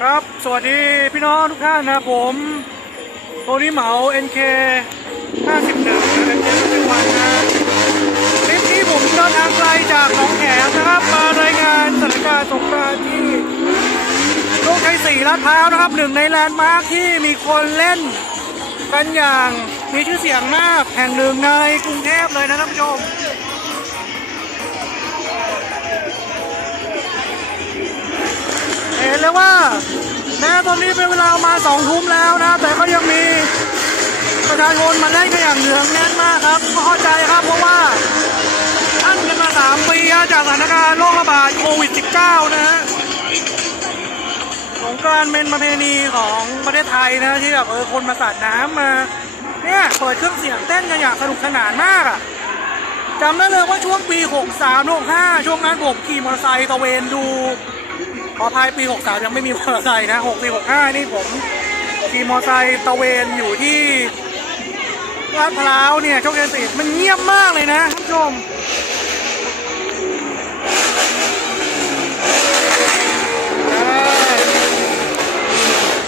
ครับ สวัสดีพี่น้องทุกท่านนะครับผมโทนี่เหมา NK 51นะเป็นเจเป็นวันนะคลิปนี้ผมเดินทางไกลจากหนองแขมนะครับ มารายงานสถานการณ์สงกรานต์ที่โชคชัยสี่ลาดพร้าวนะครับหนึ่งในแลนด์มาร์คที่มีคนเล่นกันอย่างมีชื่อเสียงมากแห่งหนึ่งในกรุงเทพเลยนะท่านผู้ชม เห็นเลยว่าแม้ตอนนี้เป็นเวลามาสองทุ่มแล้วนะ แต่ก็ยังมีประชาชนมาเล่นกันอย่างเหนืองแน่นมากครับก็เข้าใจครับเพราะว่าท่านกันมาสามปีจากสถานการณ์โรคระบาดโควิด -19 นะฮะสงกรานต์เป็นประเพณีของประเทศไทยนะที่แบบเออคนมาสาดน้ำมาเนี่ยเปิดเครื่องเสียงเต้นกันอย่างสนุกสนานมากอะจำได้เลยว่าช่วงปี 63 65 ช่วงนั้นผมขี่มอเตอร์ไซค์ตะเวนดู ขอภายปี 63 ยังไม่มีมอเตอร์ไซค์นะ64 65 นี่ผมขี่มอเตอร์ไซค์ตะเวนอยู่ที่ลาดพร้าวเนี่ยโชคดีมันเงียบมากเลยนะท่านผู้ชม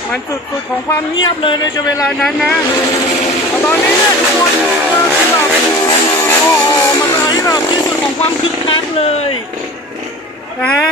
มันสุดๆของความเงียบเลยในเวลานั้นนะ ตอนนี้เนี่ยทุกคนคืแบบอ้โมันอะไรแบบที่สุดของความคึกคักเลยนะฮะ